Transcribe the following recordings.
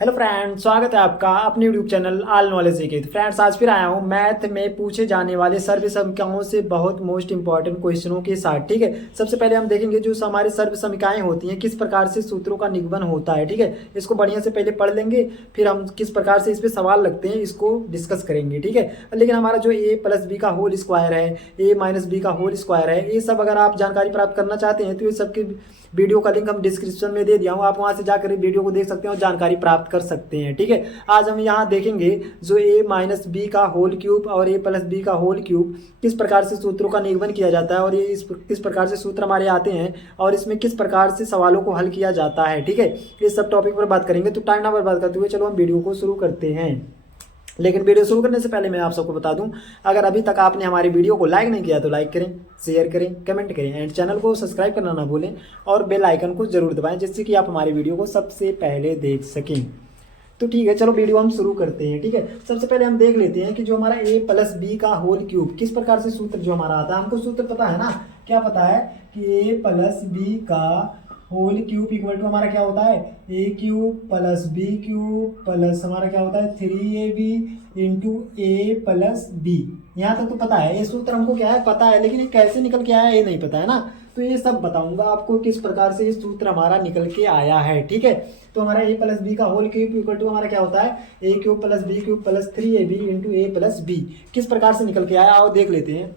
Hello friends, स्वागत है आपका अपने यूट्यूब चैनल ऑल नॉलेज के। फ्रेंड्स, आज फिर आया हूँ मैथ में पूछे जाने वाले सर्व समीकरणों से बहुत मोस्ट इंपॉर्टेंट क्वेश्चनों के साथ। ठीक है, सबसे पहले हम देखेंगे जो हमारी सर्व समीकरणाएं होती हैं किस प्रकार से सूत्रों का निगमन होता है। ठीक है, इसको बढ़िया से पहले पढ़ लेंगे, फिर हम किस प्रकार से इस पर सवाल लगते हैं इसको डिस्कस करेंगे। ठीक है, लेकिन हमारा जो ए प्लस बी का होल स्क्वायर है, ए माइनस बी का होल स्क्वायर है, ये सब अगर आप जानकारी प्राप्त करना चाहते हैं तो ये सबकी वीडियो का लिंक हम डिस्क्रिप्शन में दे दिया हूँ, आप वहाँ से जाकर वीडियो को देख सकते हैं और जानकारी प्राप्त कर सकते हैं। ठीक है, आज हम यहाँ देखेंगे जो ए माइनस बी का होल क्यूब और ए प्लस बी का होल क्यूब किस प्रकार से सूत्रों का निगमन किया जाता है और ये किस प्रकार से सूत्र हमारे आते हैं और इसमें किस प्रकार से सवालों को हल किया जाता है। ठीक है, इस सब टॉपिक पर बात करेंगे, तो टाइम ना बर्बाद करते हुए चलो हम वीडियो को शुरू करते हैं। लेकिन वीडियो शुरू करने से पहले मैं आप सबको बता दूं, अगर अभी तक आपने हमारी वीडियो को लाइक नहीं किया तो लाइक करें, शेयर करें, कमेंट करें एंड चैनल को सब्सक्राइब करना ना भूलें और बेल आइकन को जरूर दबाएं जिससे कि आप हमारी वीडियो को सबसे पहले देख सकें। तो ठीक है, चलो वीडियो हम शुरू करते हैं। ठीक है, सबसे पहले हम देख लेते हैं कि जो हमारा ए प्लस बी का होल क्यूब किस प्रकार से सूत्र जो हमारा आता है। हमको सूत्र पता है ना, क्या पता है कि ए प्लस बी का होल क्यूब इक्वल टू हमारा क्या होता है, A cube plus B cube plus हमारा क्या होता है 3ab into A plus B. यहाँ तक तो पता है, ये सूत्र हमको क्या है पता है, लेकिन ये कैसे निकल के आया ये नहीं पता है ना। तो ये सब बताऊंगा आपको किस प्रकार से ये सूत्र हमारा निकल के आया है। ठीक है, तो हमारा ए प्लस बी का होल क्यूब इक्वल टू हमारा क्या होता है, A cube plus B cube plus 3ab into A plus B. किस प्रकार से निकल के आया आओ देख लेते हैं।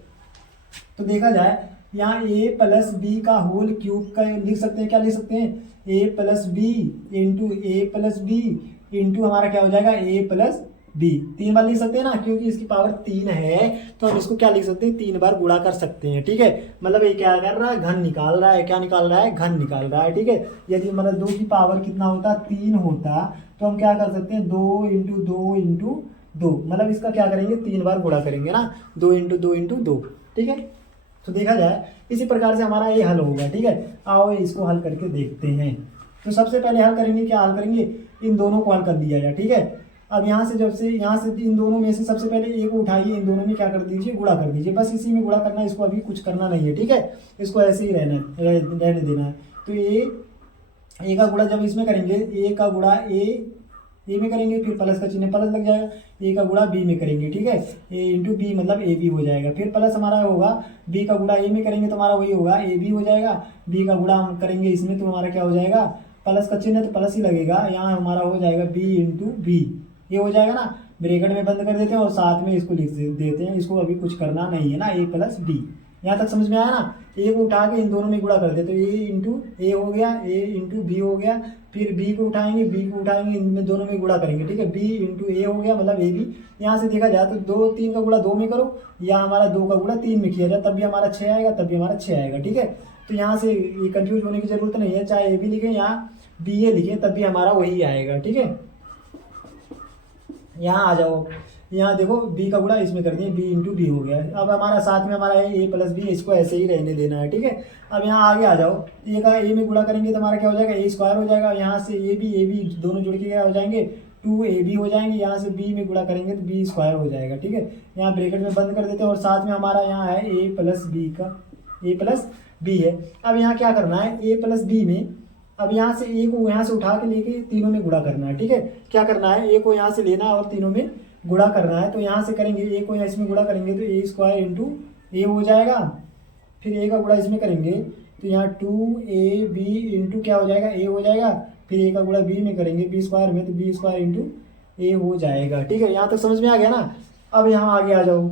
तो देखा जाए यहाँ ए प्लस बी का होल क्यूब का लिख सकते हैं, क्या लिख सकते हैं, ए plus B into A plus B into हमारा क्या हो जाएगा ए प्लस बी। 3 बार लिख सकते हैं ना, क्योंकि इसकी पावर 3 है तो हम इसको क्या लिख सकते हैं, 3 बार गुणा कर सकते हैं। ठीक है, मतलब ये क्या कर रहा है, घन निकाल रहा है, क्या निकाल रहा है, घन निकाल रहा है। ठीक है, यदि मतलब 2 की पावर कितना होता, 3 होता, तो हम क्या कर सकते हैं 2 इंटू 2 इंटू 2, मतलब इसका क्या करेंगे 3 बार गुणा करेंगे ना, 2 इंटू 2 इंटू 2। ठीक है, तो देखा जाए इसी प्रकार से हमारा ये हल होगा। ठीक है, आओ इसको हल करके देखते हैं। तो सबसे पहले हल करेंगे, क्या हल करेंगे, इन दोनों को हल कर दिया जाए। ठीक है, अब यहाँ से जब से यहाँ से इन दोनों में से सबसे पहले ए को उठाइए, इन दोनों में क्या कर दीजिए, गुणा कर दीजिए, बस इसी में गुणा करना है, इसको अभी कुछ करना नहीं है। ठीक है, इसको ऐसे ही रहने देना है। तो ए का गुणा जब इसमें करेंगे, ए का गुणा ए में करेंगे, फिर प्लस का चिन्ह प्लस लग जाएगा, ए का गुणा बी में करेंगे। ठीक है, ए इंटू बी मतलब ए बी हो जाएगा, फिर प्लस हमारा होगा बी का गुणा ए में करेंगे तो हमारा वही होगा ए बी हो जाएगा, बी का गुणा हम करेंगे इसमें तो हमारा क्या हो जाएगा, प्लस का चिन्ह तो प्लस ही लगेगा, यहाँ हमारा हो जाएगा बी इंटू बी, ये हो जाएगा ना। ब्रैकेट में बंद कर देते हैं और साथ में इसको लिख देते हैं, इसको अभी कुछ करना नहीं है ना, ए प्लस बी। यहाँ तक समझ में आया ना। ए को उठा के इन दोनों में गुणा कर देते, तो ए इंटू ए हो गया, ए इंटू बी हो गया, फिर बी को उठाएंगे, बी को उठाएंगे, इनमें दोनों में गुणा करेंगे। ठीक है, बी इंटू ए हो गया मतलब ए बी। यहाँ से देखा जाए तो 2 3 का गुणा 2 में करो, या हमारा 2 का गुणा 3 में किया जाए, तब भी हमारा 6 आएगा, तब भी हमारा 6 आएगा। ठीक है, तो यहाँ से ये कंफ्यूज होने की जरूरत नहीं है, चाहे ए बी लिखें या बी ए लिखें तब भी हमारा वही आएगा। ठीक है, यहाँ आ जाओ, यहाँ देखो बी का गुणा इसमें कर दिए, बी इंटू बी हो गया। अब हमारा साथ में हमारा ए प्लस बी, इसको ऐसे ही रहने देना है। ठीक है, अब यहाँ आगे आ जाओ, ए का ए में गुणा करेंगे तो हमारा क्या हो जाएगा, ए स्क्वायर हो जाएगा, यहाँ से ए बी दोनों जुड़ के क्या हो जाएंगे 2ab हो जाएंगे, यहाँ से बी में गुणा करेंगे तो बी स्क्वायर हो जाएगा। ठीक है, यहाँ ब्रैकेट में बंद कर देते हैं और साथ में हमारा यहाँ है ए प्लस बी है। अब यहाँ क्या करना है, ए प्लस बी में अब यहाँ से ए को यहाँ से उठा के लेके तीनों में गुणा करना है। ठीक है, क्या करना है, ए को यहाँ से लेना है और तीनों में गुणा करना है। तो यहाँ से करेंगे, ए को यहाँ इसमें गुणा करेंगे तो ए स्क्वायर इंटू ए हो जाएगा, फिर ए का गुणा इसमें करेंगे तो यहाँ 2ab इंटू क्या हो जाएगा, ए हो जाएगा, फिर ए का गुणा बी में करेंगे बी स्क्वायर में तो बी स्क्वायर इंटू ए हो जाएगा। ठीक है, यहाँ तक समझ में आ गया ना। अब यहाँ आगे आ जाओ,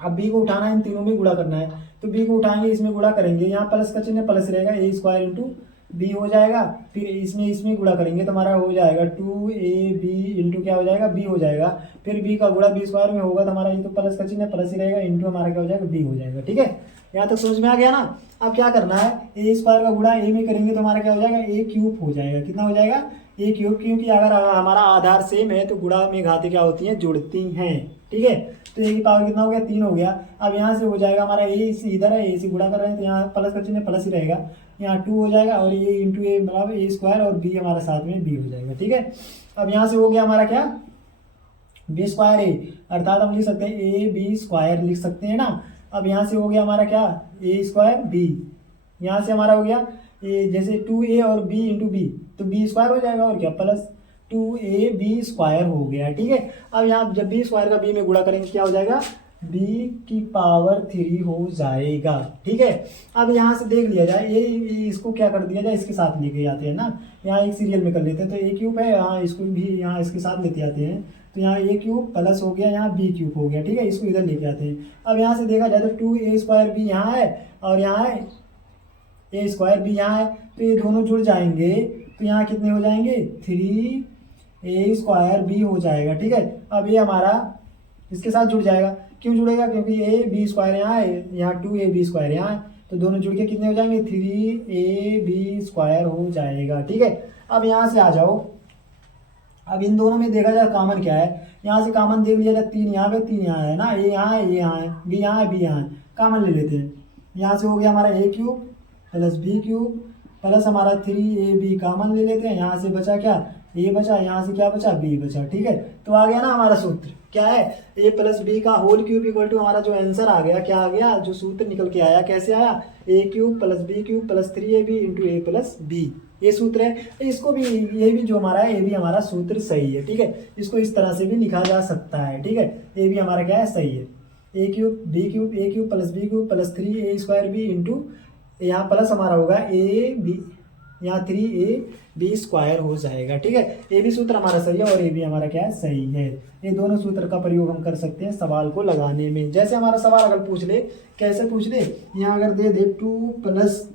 अब बी को उठाना है, इन तीनों में गुणा करना है, तो बी को उठाएंगे इसमें गुणा करेंगे, यहाँ प्लस का चिन्ह प्लस रहेगा, ए स्क्वायर इंटू बी हो जाएगा, फिर इसमें गुणा करेंगे तो हमारा हो जाएगा 2ab इंटू क्या हो जाएगा, बी हो जाएगा, फिर बी का गुणा बी स्क्वायर में होगा तो हमारा ये तो प्लस का चिन्ह प्लस ही रहेगा, इंटू हमारा क्या हो जाएगा बी हो जाएगा। ठीक है, यहाँ तक समझ में आ गया ना। अब क्या करना है, ए स्क्वायर का गुणा ए में करेंगे तो हमारा क्या हो जाएगा, ए क्यूब हो जाएगा, कितना हो जाएगा, ए क्यूब, क्योंकि अगर हमारा आधार सेम है तो गुणा में घातें क्या होती हैं, जुड़ती हैं। ठीक है, तो ए की पावर कितना हो गया, 3 हो गया। अब यहाँ से हो जाएगा हमारा ए इधर है, ए से गुणा कर रहे हैं तो यहाँ प्लस का चिन्ह प्लस ही रहेगा, यहाँ 2 हो जाएगा और ए इंटू ए बराबर ए स्क्वायर और बी हमारा साथ में बी हो जाएगा। ठीक है, अब यहाँ से हो गया हमारा क्या, बी स्क्वायर ए, अर्थात हम लिख सकते हैं ए बी स्क्वायर लिख सकते हैं ना। अब यहाँ से हो गया हमारा क्या, ए स्क्वायर बी, यहाँ से हमारा हो गया ए जैसे 2a और b इंटू बी, तो बी स्क्वायर हो जाएगा और क्या प्लस 2ab स्क्वायर हो गया। ठीक है, अब यहाँ जब बी स्क्वायर का बी में गुणा करेंगे क्या हो जाएगा, b की पावर 3 हो जाएगा। ठीक है, अब यहाँ से देख लिया जाए, ये इसको क्या कर दिया जाए, इसके साथ लेके आते हैं ना, यहाँ एक सीरियल में कर लेते हैं, तो ए क्यूब है, यहाँ इसको भी यहाँ इसके साथ लेते आते हैं, तो यहाँ ए क्यूब प्लस हो गया, यहाँ बी क्यूब हो गया। ठीक है, इसको इधर लेके आते हैं। अब यहाँ से देखा जाए तो 2a स्क्वायर बी यहाँ है और यहाँ है ए स्क्वायर बी यहाँ है, तो ये दोनों जुड़ जाएंगे, तो यहाँ कितने हो जाएंगे 3a स्क्वायर बी हो जाएगा। ठीक है, अब ये हमारा इसके साथ जुड़ जाएगा, क्यों जुड़ेगा, क्योंकि ए बी स्क्वायर यहाँ है, यहाँ 2ab स्क्वायर यहाँ है, तो दोनों जुड़ के कितने हो जाएंगे 3ab स्क्वायर हो जाएगा। ठीक है, अब यहाँ से आ जाओ, अब इन दोनों में देखा जाए कॉमन क्या है, यहाँ से कॉमन देख लिया जाए, 3 यहाँ पे 3 यहाँ है ना, ए यहाँ है, ये यहाँ है, बी यहाँ है, बी यहाँ है, कॉमन ले लेते हैं। यहाँ से हो गया हमारा A cube plus B cube plus हमारा 3ab कॉमन ले लेते हैं, यहाँ से बचा क्या ए बचा, यहाँ से क्या बचा बी बचा। ठीक है, तो आ गया ना हमारा सूत्र क्या है, ए प्लस बी का होल क्यूब इक्वल टू हमारा जो आंसर आ गया, क्या आ गया, जो सूत्र निकल के आया कैसे आया, A cube plus B cube plus 3ab into A plus B, ये सूत्र है। इसको भी, ये भी जो हमारा है, ये भी हमारा सूत्र सही है। ठीक है, इसको इस तरह से भी लिखा जा सकता है। ठीक है, ये भी हमारा क्या है, सही है, A cube plus B cube plus 3a square B into यहाँ प्लस हमारा होगा ए बी, यहाँ 3ab स्क्वायर हो जाएगा। ठीक है, ये भी सूत्र हमारा सही है और ये भी हमारा क्या है, सही है। ये दोनों सूत्र का प्रयोग हम कर सकते हैं सवाल को लगाने में। जैसे हमारा सवाल अगर पूछ ले, कैसे पूछ ले, यहाँ अगर दे दे 2 +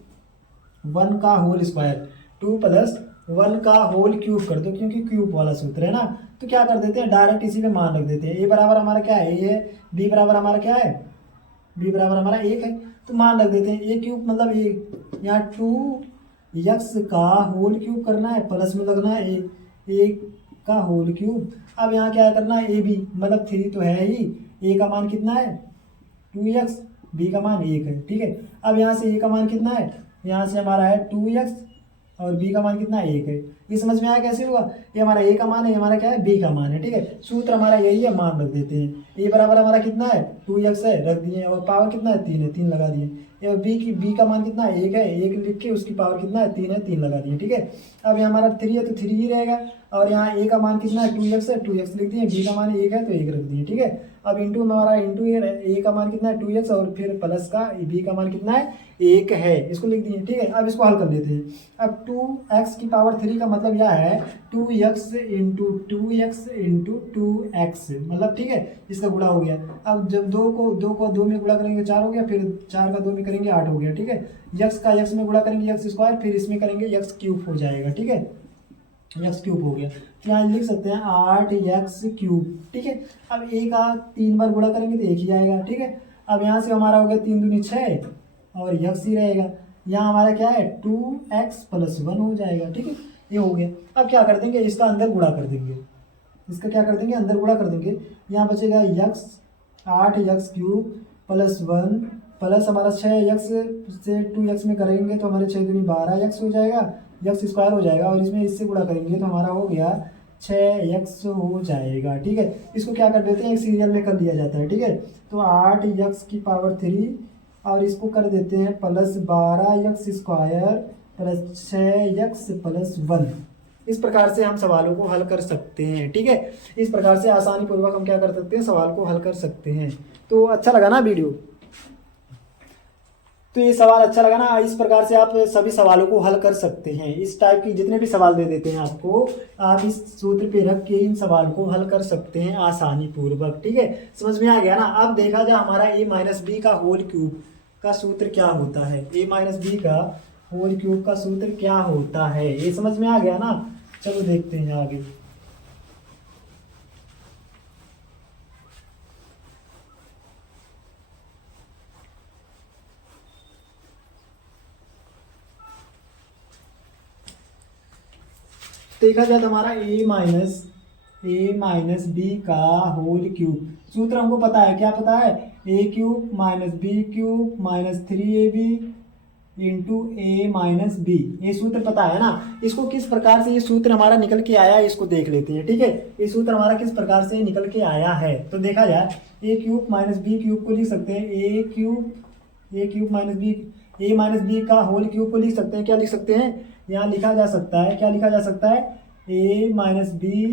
1 का होल स्क्वायर, 2 + 1 का होल क्यूब कर दो, क्योंकि क्यूब वाला सूत्र है ना, तो क्या कर देते हैं, डायरेक्ट इसी में मान रख देते हैं। ए बराबर हमारा क्या है, ए है, बी बराबर हमारा क्या है, बी बराबर हमारा 1 है, तो मान रख देते हैं। ए क्यूब मतलब ए, यहाँ 2x का होल क्यूब करना है, प्लस में लगना है ए का होल क्यूब। अब यहाँ क्या करना है, ए बी मतलब 3 तो है ही, ए का मान कितना है 2x, बी का मान 1 है। ठीक है, अब यहाँ से ए का मान कितना है, यहाँ से हमारा है 2x और बी का मान कितना है 1 है। ये समझ में आया कैसे हुआ, ये हमारा ए का मान है, ये हमारा क्या है बी का मान है। ठीक है, सूत्र हमारा यही है, मान रख देते हैं। ए बराबर हमारा कितना है 2x है, रख दिए, और पावर कितना है 3 है, 3 लगा दिए। और बी का मान कितना है 1 है, 1 लिख के उसकी पावर कितना है 3 है, 3 लगा दिए। ठीक है, अब यहाँ हमारा 3 है तो 3 ही रहेगा, और यहाँ ए का मान कितना है 2x है, 2x लिख दिए, बी का मान 1 है तो 1 रख दिए। ठीक है, अब इंटू हमारा इंटू ए का मान कितना है 2x और फिर प्लस का बी का मान कितना है 1 है, इसको लिख दिए। ठीक है, अब इसको हल कर लेते हैं। अब 2x की पावर 3 का मतलब यह है 2x इंटू 2x मतलब, ठीक है, इसका गुणा हो गया। अब जब 2 को 2 में गुणा करेंगे 4 हो गया, फिर 4 का 2 में करेंगे 8 हो गया। ठीक है, x का x में गुणा करेंगे x स्क्वायर, फिर इसमें करेंगे x क्यूब हो जाएगा। ठीक है, x क्यूब हो गया, तो यहाँ लिख सकते हैं 8x क्यूब। ठीक है, अब a का 3 बार गुणा करेंगे तो 1 ही आएगा। ठीक है, अब यहाँ से हमारा हो गया 3 दूनी 6 और x ही रहेगा, यहाँ हमारा क्या है 2x + 1 हो जाएगा। ठीक है, ये हो गया। अब क्या कर देंगे, इसका अंदर गुणा कर देंगे, इसका क्या कर देंगे, अंदर गुणा कर देंगे। यहाँ बचेगा x 8x क्यूब + 1 प्लस हमारा 6x से 2x में करेंगे तो हमारे 6 दूनी 12x हो जाएगा, x स्क्वायर हो जाएगा, और इसमें इससे गुणा करेंगे तो हमारा हो गया 6x हो जाएगा। ठीक है, इसको क्या कर देते हैं, एक सीरियल में कर लिया जाता है। ठीक है, तो 8x की पावर 3 और इसको कर देते हैं plus 12x square plus 6x + 1। इस प्रकार से हम सवालों को हल कर सकते हैं। ठीक है, इस प्रकार से आसानी पूर्वक हम क्या कर सकते हैं, सवाल को हल कर सकते हैं। तो अच्छा लगा ना वीडियो, तो ये सवाल अच्छा लगा ना, इस प्रकार से आप सभी सवालों को हल कर सकते हैं। इस टाइप की जितने भी सवाल दे देते हैं आपको, आप इस सूत्र पे रख के इन सवाल को हल कर सकते हैं आसानी पूर्वक। ठीक है, समझ में आ गया ना। अब देखा जाए हमारा a - b का होल क्यूब का सूत्र क्या होता है, a - b का होल क्यूब का सूत्र क्या होता है, ये समझ में आ गया ना। चलो देखते हैं आगे। देखा जाए तो हमारा a - b का होल क्यूब, सूत्र हमको पता है, क्या पता है, a cube - b cube -3ab into a - b, ये सूत्र पता है ना। इसको किस प्रकार से ये सूत्र हमारा निकल के आया है, इसको देख लेते हैं। ठीक है, ये सूत्र हमारा किस प्रकार से निकल के आया है, तो देखा जाए a क्यूब - b क्यूब को लिख सकते हैं a cube - b A minus B का होल क्यूब को लिख सकते हैं, क्या लिख सकते हैं, यहाँ लिखा जा सकता है, क्या लिखा जा सकता है, A minus B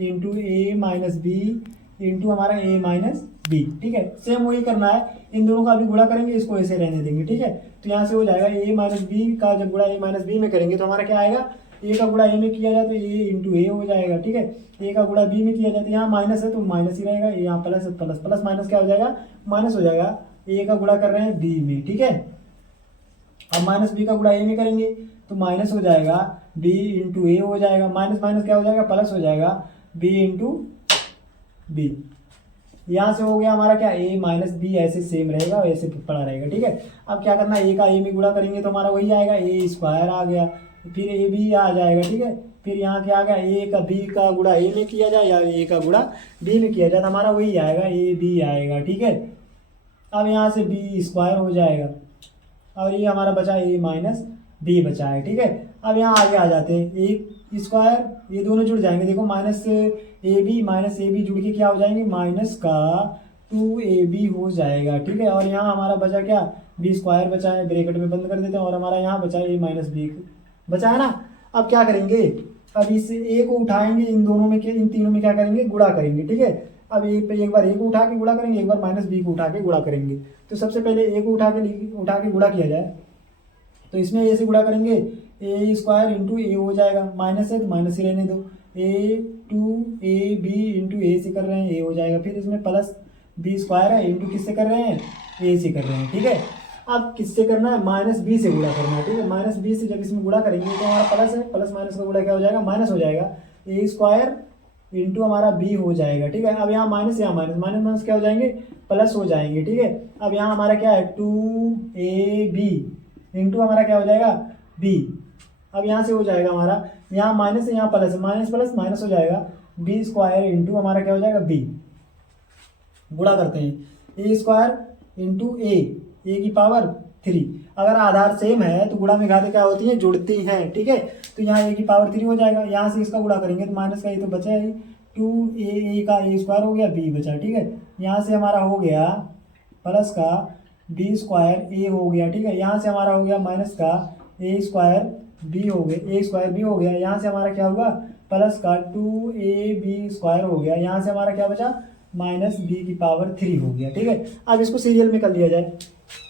into A minus B into हमारा ए माइनस बी। ठीक है, सेम वही करना है, इन दोनों का अभी गुणा करेंगे, इसको ऐसे रहने देंगे। ठीक है, तो यहाँ से हो जाएगा ए माइनस बी का जब गुणा ए माइनस बी में करेंगे तो हमारा क्या आएगा, ए का गुणा ए में किया जाए तो ए इंटू ए हो जाएगा। ठीक है, ए का गुणा बी में किया जाए तो यहाँ माइनस है तो माइनस ही रहेगा, यहाँ प्लस है, प्लस प्लस माइनस क्या हो जाएगा, माइनस हो जाएगा। ए का गुणा कर रहे हैं बी में। ठीक है, अब माइनस बी का गुणा ए में करेंगे तो माइनस हो जाएगा, बी इंटू ए हो जाएगा, माइनस माइनस क्या हो जाएगा, प्लस हो जाएगा, बी इंटू बी। यहाँ से हो गया हमारा क्या, ए माइनस बी ऐसे सेम रहेगा, ऐसे पड़ा रहेगा। ठीक है, अब क्या करना है, ए का ए में गुणा करेंगे तो हमारा वही आएगा, ए स्क्वायर आ गया, फिर ए बी आ जाएगा। ठीक है, फिर यहाँ क्या आ गया, ए का बी का गुणा ए में किया जाए या ए का गुणा बी में किया जाए तो हमारा वही आएगा, ए बी आएगा। ठीक है, अब यहाँ से बी स्क्वायर हो जाएगा और ये हमारा बचा ए माइनस बी बचा है। ठीक है, अब यहाँ आगे आ जाते हैं, ए स्क्वायर, ये दोनों जुड़ जाएंगे, देखो माइनस ए बी जुड़ के क्या हो जाएंगे, माइनस का 2ab हो जाएगा। ठीक है, और यहाँ हमारा बचा क्या, बी स्क्वायर बचा है, ब्रैकेट में बंद कर देते हैं, और हमारा यहाँ बचा ए माइनस बी बचा है ना। अब क्या करेंगे, अब इस ए को उठाएंगे, इन दोनों में इन तीनों में क्या करेंगे, गुणा करेंगे। ठीक है, अब एक बार ए को उठा के गुणा करेंगे, एक बार माइनस बी को उठा के गुणा करेंगे। तो सबसे पहले ए को उठा के गुणा किया जाए तो इसमें ए से गुणा करेंगे, ए स्क्वायर इंटू ए हो जाएगा, माइनस है तो माइनस ही रहने दो, ए टू ए बी इंटू ए से कर रहे हैं, ए हो जाएगा, फिर इसमें प्लस बी स्क्वायर है इंटू किससे कर रहे हैं, ए से कर रहे हैं। ठीक है, अब किससे करना है, माइनस बी से गुणा करना है। ठीक है, माइनस बी से जब इसमें गुणा करेंगे तो हमारा प्लस है, प्लस माइनस का गुणा क्या हो जाएगा, माइनस हो जाएगा, ए स्क्वायर इंटू हमारा बी हो जाएगा। ठीक है, अब यहाँ माइनस, यहाँ माइनस, माइनस माइनस क्या हो जाएंगे, प्लस हो जाएंगे। ठीक है, अब यहाँ हमारा क्या है, 2ab इंटू हमारा क्या हो जाएगा, बी। अब यहाँ से हो जाएगा हमारा, यहाँ माइनस है, यहाँ प्लस है, माइनस प्लस माइनस हो जाएगा, बी स्क्वायर इंटू हमारा क्या हो जाएगा, बी। गुणा करते हैं, ए स्क्वायर इंटू ए की पावर 3। अगर आधार सेम है तो गुणा में घातें क्या होती हैं, जुड़ती हैं। ठीक है, तो यहाँ ए की पावर 3 हो जाएगा, यहाँ से इसका गुणा करेंगे तो माइनस का ये तो बचा ही, 2a का ए स्क्वायर हो गया, बी बचा। ठीक है, यहाँ से हमारा हो गया प्लस का बी स्क्वायर ए हो गया। ठीक है, यहाँ से हमारा हो गया माइनस का ए स्क्वायर बी हो गया, ए स्क्वायर बी हो गया, यहाँ से हमारा क्या हुआ, प्लस का 2ab स्क्वायर हो गया, यहाँ से हमारा क्या बचा, माइनस बी की पावर 3 हो गया। ठीक है, अब इसको सीरियल में कर लिया जाए,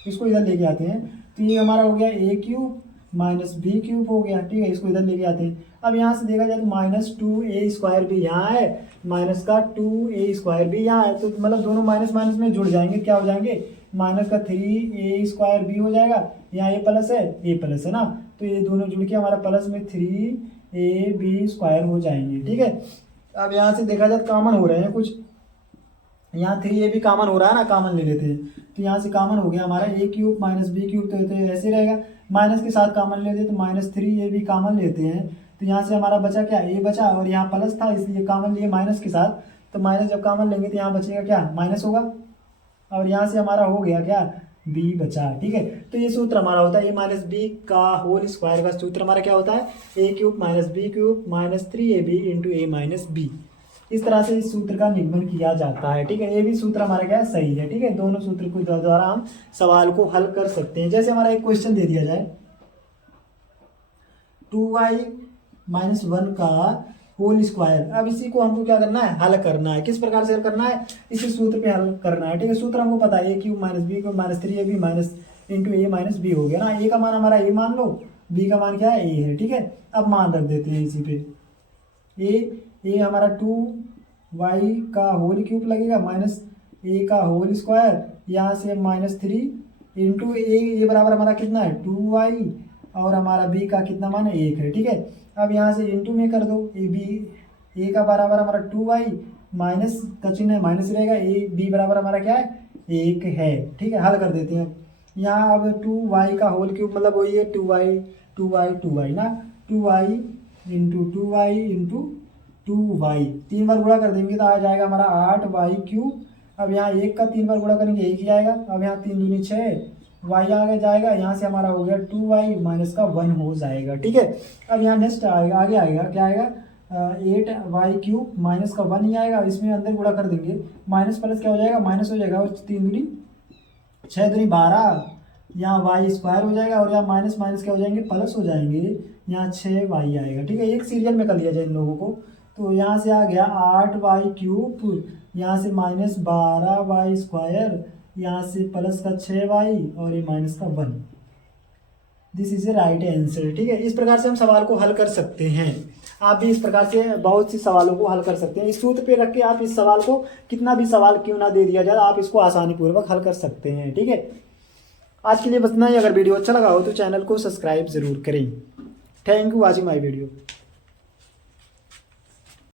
इसको इधर लेके आते हैं तो ये हमारा हो गया ए क्यूब माइनस बी क्यूब हो गया। ठीक है, इसको इधर लेके आते हैं, अब यहाँ से देखा जाए तो माइनस 2a स्क्वायर भी यहाँ है, माइनस का 2a स्क्वायर भी यहाँ है, तो मतलब दोनों माइनस माइनस में जुड़ जाएंगे, क्या हो जाएंगे, माइनस का 3a स्क्वायर बी हो जाएगा, यहाँ ए प्लस है ना, तो ये दोनों जुड़ के हमारा प्लस में 3ab स्क्वायर हो जाएंगे। ठीक है, अब यहाँ से देखा जाए कॉमन हो रहे हैं कुछ, यहाँ 3ab कॉमन हो रहा है ना, कॉमन ले लेते हैं, तो यहाँ से कॉमन हो गया हमारा A cube minus B cube, तो ऐसे रहेगा, माइनस के साथ कॉमन लेते हैं तो माइनस 3ab कॉमन लेते हैं, तो यहाँ से हमारा बचा क्या, ए बचा, और यहाँ प्लस था इसलिए कॉमन लिए माइनस के साथ, तो माइनस जब कॉमन लेंगे तो यहाँ बचेगा क्या, माइनस होगा, और यहाँ से हमारा हो गया क्या, बी बचा। ठीक है, तो ये सूत्र हमारा होता है ए माइनस बी का होल स्क्वायर का सूत्र हमारा क्या होता है, A cube minus B cube minus 3ab into A minus B. इस तरह से इस सूत्र का निगमन किया जाता है। ठीक है, ये भी सूत्र हमारा क्या है, सही है। ठीक है, दोनों सूत्र को द्वारा हम सवाल को हल कर सकते हैं। जैसे हमारा एक क्वेश्चन दे दिया जाए, 2y माइनस 1 का होल स्क्वायर, अब इसी को हमको क्या करना है, हल करना है। किस प्रकार से हल करना है, इसी सूत्र पे हल करना है। ठीक है, सूत्र हमको पता है, A cube minus B cube minus 3ab minus into A minus B हो गया ना, ए का मान हमारा ए मान लो, बी का मान क्या है, ए है। ठीक है, अब मान रख देते हैं इसी पे, ए हमारा 2y का होल क्यूब लगेगा माइनस ए का होल स्क्वायर, यहाँ से माइनस 3 इंटू ए बराबर हमारा कितना है, 2y, और हमारा b का कितना मान है, 1 है। ठीक है, अब यहाँ से इंटू में कर दो, ए का बराबर हमारा 2y, माइनस का चिन्ह है माइनस रहेगा, b बराबर हमारा क्या है, 1 है। ठीक है, हल कर देते हैं यहाँ, अब 2y का होल क्यूब मतलब वही है 2y ना, 2y इंटू 2y 3 बार गुणा कर देंगे तो आ जाएगा हमारा 8y क्यूब। अब यहाँ 1 का 3 बार गुणा करेंगे 1 ही आएगा, अब यहाँ 3 दूनी 6, y आगे जाएगा, यहाँ से हमारा हो गया 2y माइनस का 1 हो जाएगा। ठीक है, अब यहाँ नेक्स्ट आएगा, आगे आएगा क्या आएगा, 8y क्यूब माइनस का 1 ही आएगा, इसमें अंदर गुणा कर देंगे, माइनस प्लस क्या हो जाएगा, माइनस हो जाएगा, और 3 दूनी 6 दूनी 12, यहाँ वाई स्क्वायर हो जाएगा और यहाँ माइनस माइनस क्या हो जाएंगे, प्लस हो जाएंगे। यहाँ 6y आएगा। ठीक है, एक सीरियल में कर लिया जाए इन लोगों को। तो यहाँ से आ गया 8y³, यहाँ से माइनस 12y स्क्वायर, यहाँ से प्लस का 6y और ये माइनस का 1। This is a right answer. ठीक है, इस प्रकार से हम सवाल को हल कर सकते हैं। आप भी इस प्रकार से बहुत सी सवालों को हल कर सकते हैं। इस सूत्र पे रख के आप इस सवाल को, कितना भी सवाल क्यों ना दे दिया जाए, आप इसको आसानी पूर्वक हल कर सकते हैं। ठीक है, आज के लिए बस इतना ही। अगर वीडियो अच्छा लगा हो तो चैनल को सब्सक्राइब जरूर करें। Thank you watching my video.